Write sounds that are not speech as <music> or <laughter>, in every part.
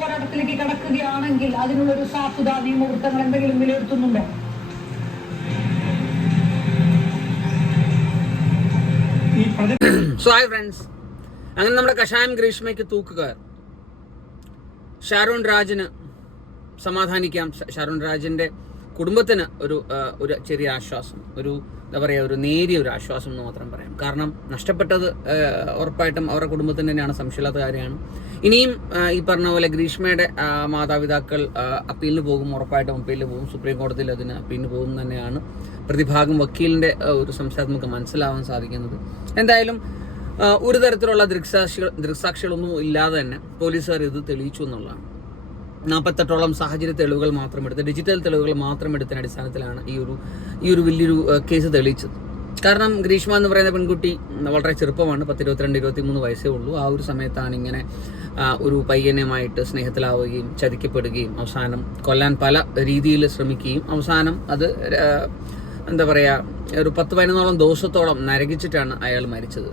പോരാട്ടത്തിലേക്ക് കടക്കുകയാണെങ്കിൽ അതിനുള്ള ഒരു സാധുത നിയമവൃത്തങ്ങൾ എന്തെങ്കിലും വിലയിരുത്തുന്നുണ്ടോ? ഈ സോ ഹായ് ഫ്രണ്ട്സ് അങ്ങനെ നമ്മുടെ കഷായം ഗ്രീഷ്മയ്ക്ക് തൂക്കുകാർ ഷാരൂൺ രാജിന് സമാധാനിക്കാം. ഷാരൂൺ ഷാരോൺ രാജിന്റെ കുടുംബത്തിന് ഒരു ഒരു ചെറിയ ആശ്വാസം ഒരു എന്താ പറയുക ഒരു നേരിയ ഒരു ആശ്വാസം എന്ന് മാത്രം പറയാം. കാരണം നഷ്ടപ്പെട്ടത് ഉറപ്പായിട്ടും അവരുടെ കുടുംബത്തിന് തന്നെയാണ് സംശയമില്ലാത്ത കാര്യമാണ്. ഇനിയും ഈ പറഞ്ഞ പോലെ ഗ്രീഷ്മയുടെ മാതാപിതാക്കൾ അപ്പീലിന് പോകും ഉറപ്പായിട്ടും അപ്പീലിന് പോകും സുപ്രീം കോടതിയിൽ അതിന് അപ്പീലിന് പോകും തന്നെയാണ് പ്രതിഭാഗം വക്കീലിന്റെ ഒരു സംശയം നമുക്ക് മനസ്സിലാവാൻ സാധിക്കുന്നത്. എന്തായാലും ഒരു തരത്തിലുള്ള ദൃക്സാക്ഷികൾ ദൃക്സാക്ഷികളൊന്നും ഇല്ലാതെ തന്നെ പോലീസുകാർ ഇത് തെളിയിച്ചു എന്നുള്ളതാണ്. നാൽപ്പത്തെട്ടോളം സാഹചര്യ തെളിവുകൾ മാത്രം എടുത്ത് ഡിജിറ്റൽ തെളിവുകൾ മാത്രം എടുത്തതിന് അടിസ്ഥാനത്തിലാണ് ഈ ഒരു ഈ ഒരു വലിയൊരു കേസ് തെളിയിച്ചത്. കാരണം ഗ്രീഷ്മ എന്ന് പറയുന്ന പെൺകുട്ടി വളരെ ചെറുപ്പമാണ് പത്ത് ഇരുപത്തിരണ്ട് ഇരുപത്തി മൂന്ന് വയസ്സേ ഉള്ളൂ. ആ ഒരു സമയത്താണ് ഇങ്ങനെ ഒരു പയ്യനുമായിട്ട് സ്നേഹത്തിലാവുകയും ചതിക്കപ്പെടുകയും അവസാനം കൊല്ലാൻ പല രീതിയിൽ ശ്രമിക്കുകയും അവസാനം അത് എന്താ പറയുക ഒരു പത്ത് പതിനൊന്നോളം ദിവസത്തോളം നരകിച്ചിട്ടാണ് അയാൾ മരിച്ചത്.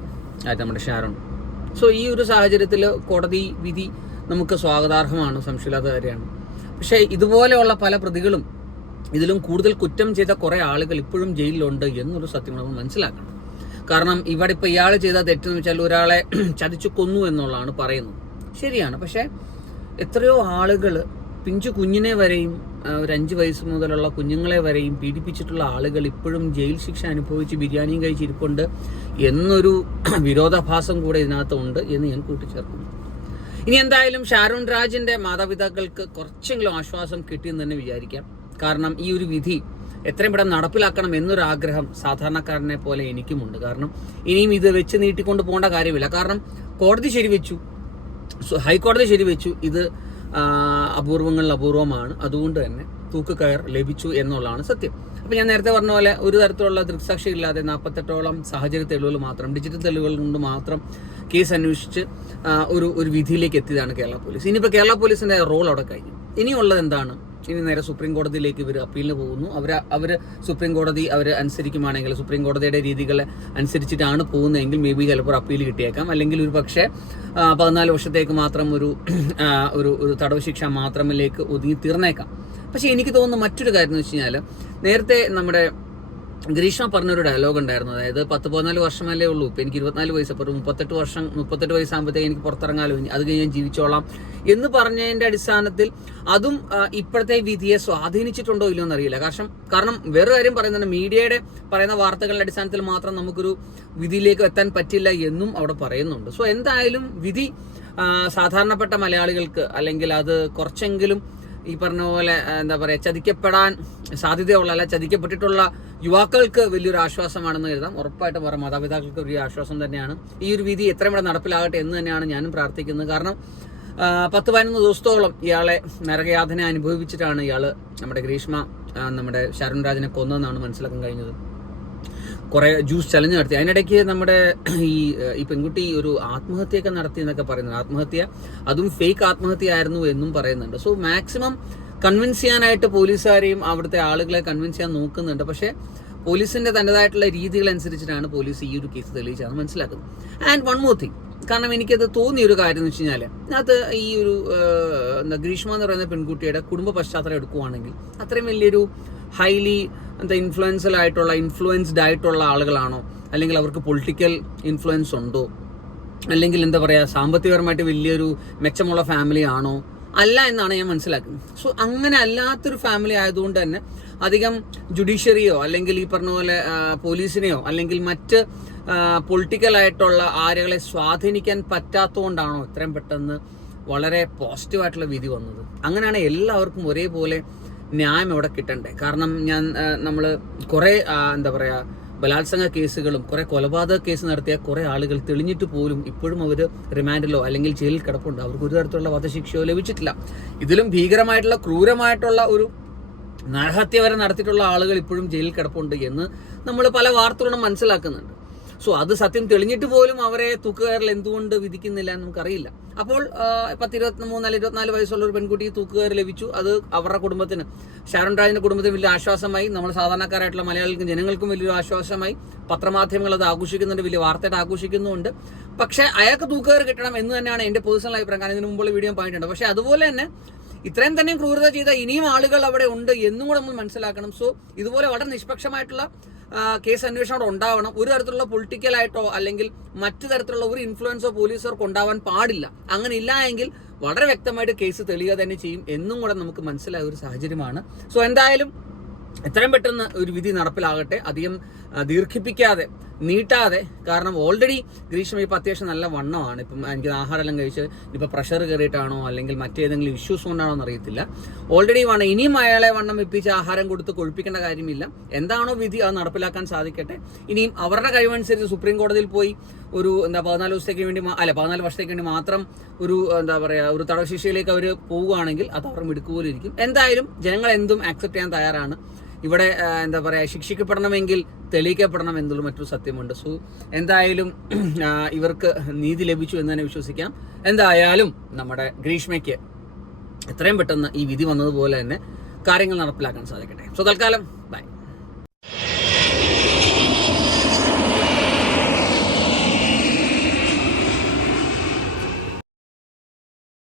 അത് നമ്മുടെ ഷാരോൺ. സോ ഈ ഒരു സാഹചര്യത്തിൽ കോടതി വിധി നമുക്ക് സ്വാഗതാർഹമാണ് സംശയമില്ലാത്ത കാര്യമാണ്. പക്ഷേ ഇതുപോലെയുള്ള പല പ്രതികളും ഇതിലും കൂടുതൽ കുറ്റം ചെയ്ത കുറേ ആളുകൾ ഇപ്പോഴും ജയിലിലുണ്ട് എന്നൊരു സത്യം നമ്മൾ മനസ്സിലാക്കണം. കാരണം ഇവിടെ ഇപ്പൊ ഇയാൾ ചെയ്ത തെറ്റെന്ന് വെച്ചാൽ ഒരാളെ <clears throat> ചതിച്ചു കൊന്നു എന്നുള്ളതാണ് പറയുന്നത്. ശരിയാണ്. പക്ഷേ എത്രയോ ആളുകൾ പിഞ്ചു കുഞ്ഞിനെ വരെയും ഒരു അഞ്ച് വയസ്സ് മുതലുള്ള കുഞ്ഞുങ്ങളെ വരെയും പീഡിപ്പിച്ചിട്ടുള്ള ആളുകൾ ഇപ്പോഴും ജയിൽ ശിക്ഷ അനുഭവിച്ച് ബിരിയാണിയും കഴിച്ചിരിപ്പുണ്ട് എന്നൊരു <clears throat> വിരോധാഭാസം കൂടെ ഇതിനകത്ത് ഉണ്ട് എന്ന് ഞാൻ കൂട്ടിച്ചേർക്കുന്നു. ഇനി എന്തായാലും ഷാരൂൺ രാജിന്റെ മാതാപിതാക്കൾക്ക് കുറച്ചെങ്കിലും ആശ്വാസം കിട്ടിയെന്ന് തന്നെ വിചാരിക്കാം. കാരണം ഈ ഒരു വിധി എത്രയും പെട്ടെന്ന് നടപ്പിലാക്കണം എന്നൊരു ആഗ്രഹം സാധാരണക്കാരനെ പോലെ എനിക്കുമുണ്ട്. കാരണം ഇനിയും ഇത് വെച്ച് നീട്ടിക്കൊണ്ട് പോകേണ്ട കാര്യമില്ല. കാരണം കോടതി ശരിവെച്ചു. ഹൈക്കോടതി ശരിവെച്ചു. ഇത് അപൂർവങ്ങളിൽ അപൂർവമാണ്. അതുകൊണ്ട് തന്നെ തൂക്കുകയർ ലഭിച്ചു എന്നുള്ളതാണ് സത്യം. അപ്പോൾ ഞാൻ നേരത്തെ പറഞ്ഞ പോലെ ഒരു തരത്തിലുള്ള ദൃക്സാക്ഷി ഇല്ലാതെ നാൽപ്പത്തെട്ടോളം സാഹചര്യ തെളിവുകൾ മാത്രം ഡിജിറ്റൽ തെളിവുകൾ കൊണ്ട് മാത്രം കേസ് അന്വേഷിച്ച് ഒരു ഒരു വിധിയിലേക്ക് എത്തിയതാണ് കേരള പോലീസ്. ഇനിയിപ്പോൾ കേരള പോലീസിന്റെ റോൾ അവിടെ കഴിഞ്ഞു. ഇനിയുള്ളത് എന്താണ്? ഇനി നേരെ സുപ്രീം കോടതിയിലേക്ക് ഇവർ അപ്പീലിന് പോകുന്നു. അവർ അവർ സുപ്രീം കോടതി അവർ അനുസരിക്കുവാണെങ്കിൽ സുപ്രീം കോടതിയുടെ രീതികൾ അനുസരിച്ചിട്ടാണ് പോകുന്നതെങ്കിൽ മേ ബി ചിലപ്പോൾ അപ്പീൽ കിട്ടിയേക്കാം. അല്ലെങ്കിൽ ഒരു പക്ഷേ പതിനാല് വർഷത്തേക്ക് മാത്രം ഒരു ഒരു ഒരു തടവ് ശിക്ഷ മാത്രമിലേക്ക് ഒതുങ്ങി തീർന്നേക്കാം. പക്ഷേ എനിക്ക് തോന്നുന്ന മറ്റൊരു കാര്യം എന്ന് വെച്ച് കഴിഞ്ഞാൽ നേരത്തെ നമ്മുടെ ഗ്രീഷ്മ പറഞ്ഞൊരു ഡയലോഗ് ഉണ്ടായിരുന്നു. അതായത് പത്ത് പതിനാല് വർഷമല്ലേ ഉള്ളൂ. ഇപ്പം എനിക്ക് ഇരുപത്തിനാല് വയസ്സ്. അപ്പോൾ മുപ്പത്തെട്ട് വർഷം മുപ്പത്തെട്ട് വയസ്സാകുമ്പോഴത്തേക്ക് എനിക്ക് പുറത്തിറങ്ങാലോ? ഇനി അത് കഴിഞ്ഞ് ഞാൻ ജീവിച്ചോളാം എന്ന് പറഞ്ഞതിന്റെ അടിസ്ഥാനത്തിൽ അതും ഇപ്പോഴത്തെ വിധിയെ സ്വാധീനിച്ചിട്ടുണ്ടോ ഇല്ലയോ എന്നറിയില്ല. കാരണം കാരണം വേറെ കാര്യം പറയുന്നുണ്ട്. മീഡിയയുടെ പറയുന്ന വാർത്തകളുടെ അടിസ്ഥാനത്തിൽ മാത്രം നമുക്കൊരു വിധിയിലേക്ക് എത്താൻ പറ്റില്ല എന്നും അവിടെ പറയുന്നുണ്ട്. സോ എന്തായാലും വിധി സാധാരണപ്പെട്ട മലയാളികൾക്ക് അല്ലെങ്കിൽ അത് കുറച്ചെങ്കിലും ഈ പറഞ്ഞ പോലെ എന്താ പറയുക ചതിക്കപ്പെടാൻ സാധ്യതയുള്ള അല്ല ചതിക്കപ്പെട്ടിട്ടുള്ള യുവാക്കൾക്ക് വലിയൊരു ആശ്വാസമാണെന്ന് കരുതാം. ഉറപ്പായിട്ട് പറയാം മാതാപിതാക്കൾക്ക് വലിയ ആശ്വാസം തന്നെയാണ്. ഈ ഒരു വിധി എത്രയും കൂടെ നടപ്പിലാകട്ടെ എന്ന് തന്നെയാണ് ഞാനും പ്രാർത്ഥിക്കുന്നത്. കാരണം പത്ത് പതിനൊന്ന് ദിവസത്തോളം ഇയാളെ നരകയാതന അനുഭവിച്ചിട്ടാണ് ഇയാൾ നമ്മുടെ ഗ്രീഷ്മ നമ്മുടെ ശരൺ രാജിനെ കൊന്നതെന്നാണ് മനസ്സിലാക്കാൻ കഴിഞ്ഞത്. കുറെ ജ്യൂസ് ചലഞ്ച് നടത്തി. അതിനിടയ്ക്ക് നമ്മുടെ ഈ ഈ പെൺകുട്ടി ഒരു ആത്മഹത്യയൊക്കെ നടത്തി എന്നൊക്കെ പറയുന്നുണ്ട്. ആത്മഹത്യ അതും ഫേക്ക് ആത്മഹത്യ ആയിരുന്നു എന്നും പറയുന്നുണ്ട്. സോ മാക്സിമം കൺവിൻസ് ചെയ്യാനായിട്ട് പോലീസുകാരെയും അവിടുത്തെ ആളുകളെ കൺവിൻസ് ചെയ്യാൻ നോക്കുന്നുണ്ട്. പക്ഷേ പോലീസിന്റെ തന്റെതായിട്ടുള്ള രീതികൾ അനുസരിച്ചിട്ടാണ് പോലീസ് ഈ ഒരു കേസ് തെളിയിച്ചതെന്ന് മനസ്സിലാക്കുന്നത് ആൻഡ് വൺ മോർ തിങ് കാരണം എനിക്കത് തോന്നിയ ഒരു കാര്യം എന്ന് വെച്ച് കഴിഞ്ഞാൽ അത് ഈ ഒരു എന്താ ഗ്രീഷ്മ എന്ന് പറയുന്ന പെൺകുട്ടിയുടെ കുടുംബ പശ്ചാത്തലം എടുക്കുവാണെങ്കിൽ അത്രയും വലിയൊരു ഹൈലി എന്താ ഇൻഫ്ലുവൻസൽ ആയിട്ടുള്ള ഇൻഫ്ലുവൻസ്ഡ് ആയിട്ടുള്ള ആളുകളാണോ? അല്ലെങ്കിൽ അവർക്ക് പൊളിറ്റിക്കൽ ഇൻഫ്ലുവൻസ് ഉണ്ടോ? അല്ലെങ്കിൽ എന്താ പറയുക സാമ്പത്തികപരമായിട്ട് വലിയൊരു മെച്ചമുള്ള ഫാമിലി ആണോ? അല്ല എന്നാണ് ഞാൻ മനസ്സിലാക്കുന്നത്. സോ അങ്ങനെ അല്ലാത്തൊരു ഫാമിലി ആയതുകൊണ്ട് തന്നെ അധികം ജുഡീഷ്യറിയോ അല്ലെങ്കിൽ ഈ പറഞ്ഞ പോലെ പോലീസിനെയോ അല്ലെങ്കിൽ മറ്റ് പൊളിറ്റിക്കലായിട്ടുള്ള ആരുകളെ സ്വാധീനിക്കാൻ പറ്റാത്തതുകൊണ്ടാണോ ഇത്രയും പെട്ടെന്ന് വളരെ പോസിറ്റീവായിട്ടുള്ള വിധി വന്നത്? അങ്ങനെയാണ് എല്ലാവർക്കും ഒരേപോലെ ന്യായം ഇവിടെ കിട്ടണ്ടേ. കാരണം ഞാൻ നമ്മൾ കുറേ എന്താ പറയുക ബലാത്സംഗ കേസുകളും കുറെ കൊലപാതക കേസ് നടത്തിയ കുറെ ആളുകൾ തെളിഞ്ഞിട്ട് പോലും ഇപ്പോഴും അവർ റിമാൻഡിലോ അല്ലെങ്കിൽ ജയിലിൽ കിടപ്പുണ്ട്. അവർക്ക് ഒരു തരത്തിലുള്ള വധശിക്ഷയോ ലഭിച്ചിട്ടില്ല. ഇതിലും ഭീകരമായിട്ടുള്ള ക്രൂരമായിട്ടുള്ള ഒരു നരഹത്യ വരെ നടത്തിയിട്ടുള്ള ആളുകൾ ഇപ്പോഴും ജയിലിൽ കിടപ്പുണ്ട് എന്ന് നമ്മൾ പല വാർത്തകളും മനസ്സിലാക്കുന്നുണ്ട്. സോ അത് സത്യം തെളിഞ്ഞിട്ട് പോലും അവരെ തൂക്കുകയറിൽ എന്തുകൊണ്ട് വിധിക്കുന്നില്ല എന്ന് നമുക്കറിയില്ല. അപ്പോൾ പത്ത് ഇരുപത്തി മൂന്നാൽ ഇരുപത്തിനാല് വയസ്സുള്ള ഒരു പെൺകുട്ടി തൂക്കുകയർ ലഭിച്ചു. അത് അവരുടെ കുടുംബത്തിന്. ഷാരോൺ രാജിന്റെ കുടുംബത്തിന് വലിയ ആശ്വാസമായി. നമ്മൾ സാധാരണക്കാരായിട്ടുള്ള മലയാളികൾക്കും ജനങ്ങൾക്കും വലിയൊരു ആശ്വാസമായി. പത്രമാധ്യമങ്ങൾ അത് ആഘോഷിക്കുന്നുണ്ട് വലിയ വാർത്തയായിട്ട് ആഘോഷിക്കുന്നുണ്ട് പക്ഷേ അയാൾക്ക് തൂക്കുകയർ കിട്ടണം എന്ന് തന്നെയാണ് എന്റെ പേഴ്സണൽ അഭിപ്രായം. കാരണം ഇതിന് മുമ്പുള്ള വീഡിയോ പോയിട്ടുണ്ട് പക്ഷേ അതുപോലെ തന്നെ ഇത്രയും തന്നെയും ക്രൂരത ചെയ്ത ഇനിയും ആളുകൾ അവിടെ ഉണ്ട് എന്നും കൂടെ നമ്മൾ മനസ്സിലാക്കണം. സോ ഇതുപോലെ വളരെ നിഷ്പക്ഷമായിട്ടുള്ള കേസ് അന്വേഷണം അവിടെ ഉണ്ടാവണം. ഒരു തരത്തിലുള്ള പൊളിറ്റിക്കലായിട്ടോ അല്ലെങ്കിൽ മറ്റു തരത്തിലുള്ള ഒരു ഇൻഫ്ലുവൻസോ പോലീസുകാർക്ക് ഉണ്ടാവാൻ പാടില്ല. അങ്ങനെ ഇല്ല എങ്കിൽ വളരെ വ്യക്തമായിട്ട് കേസ് തെളിയുക തന്നെ ചെയ്യും എന്നും കൂടെ നമുക്ക് മനസ്സിലായ ഒരു സാഹചര്യമാണ്. സോ എന്തായാലും എത്രയും പെട്ടെന്ന് ഒരു വിധി നടപ്പിലാകട്ടെ. അധികം ദീർഘിപ്പിക്കാതെ നീട്ടാതെ കാരണം ഓൾറെഡി ഗ്രീഷ്മ ഇപ്പം അത്യാവശ്യം നല്ല വണ്ണമാണ്. ഇപ്പം എനിക്ക് ആഹാരമെല്ലാം കഴിച്ച് ഇപ്പം പ്രഷർ കയറിയിട്ടാണോ അല്ലെങ്കിൽ മറ്റേതെങ്കിലും ഇഷ്യൂസ് കൊണ്ടാണോ എന്ന് അറിയത്തില്ല. ഓൾറെഡി വണ്ണം ഇനിയും അയാളെ വണ്ണം വെപ്പിച്ച് ആഹാരം കൊടുത്ത് കൊഴുപ്പിക്കേണ്ട കാര്യമില്ല. എന്താണോ വിധി അത് നടപ്പിലാക്കാൻ സാധിക്കട്ടെ. ഇനിയും അവരുടെ കഴിവനുസരിച്ച് സുപ്രീം കോടതിയിൽ പോയി ഒരു എന്താ പതിനാല് ദിവസത്തേക്ക് വേണ്ടി അല്ല പതിനാല് വർഷത്തേക്ക് വേണ്ടി മാത്രം ഒരു എന്താ പറയുക ഒരു തടവ് ശിക്ഷയിലേക്ക് അവർ പോവുകയാണെങ്കിൽ അത് അവർ മിടുക്കുപോലെ ഇരിക്കും. എന്തായാലും ജനങ്ങൾ എന്തും ആക്സെപ്റ്റ് ചെയ്യാൻ തയ്യാറാണ്. ഇവിടെ എന്താ പറയുക ശിക്ഷിക്കപ്പെടണമെങ്കിൽ തെളിയിക്കപ്പെടണം എന്നുള്ള മറ്റൊരു സത്യമുണ്ട്. സോ എന്തായാലും <clears throat> ഇവർക്ക് നീതി ലഭിച്ചു എന്ന് തന്നെ വിശ്വസിക്കാം. എന്തായാലും നമ്മുടെ ഗ്രീഷ്മയ്ക്ക് എത്രയും പെട്ടെന്ന് ഈ വിധി വന്നതുപോലെ തന്നെ കാര്യങ്ങൾ നടപ്പിലാക്കാൻ സാധിക്കട്ടെ. സോ തൽക്കാലം ബൈ.